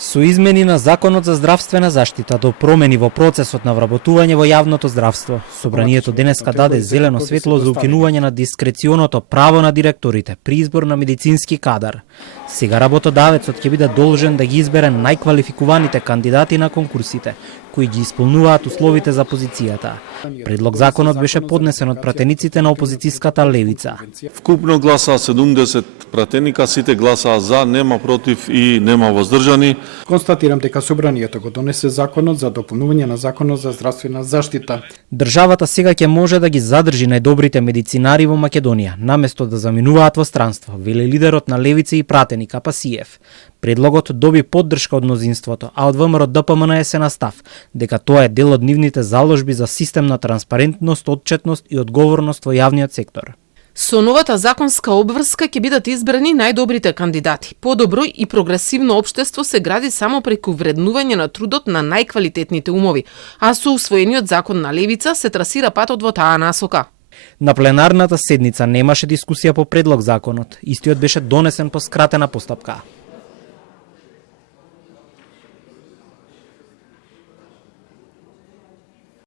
Со измени на Законот за здравствена заштита до промени во процесот на вработување во јавното здравство, Собранието денеска даде зелено светло за укинување на дискреционото право на директорите при избор на медицински кадар. Сега работодавецот ќе биде должен да ги избере најквалификуваните кандидати на конкурсите, кои ги исполнуваат условите за позицијата. Предлог законот беше поднесен од пратениците на опозицијската левица. Вкупно гласаа 70 пратеника, сите гласаа за, нема против и нема воздржани. Констатирам дека Собранието го донесе законот за дополнување на Законот за здравствена заштита. Државата сега ќе може да ги задржи најдобрите медицинари во Македонија, наместо да заминуваат во странство, вели лидерот на левица и пратеник Апасиев. Предлогот доби поддршка од мнозинството, а од ВМРО-ДПМН се на став дека тоа е дел од нивните заложби за систем на транспарентност, отчетност и одговорност во јавниот сектор. Со новата законска обврска ќе бидат избрани најдобрите кандидати. Подобро и прогресивно општество се гради само преку вреднување на трудот на најквалитетните умови, а со усвоениот закон на левица се трасира патот во таа насока. На пленарната седница немаше дискусија по предлог законот. Истиот беше донесен по скратена постапка.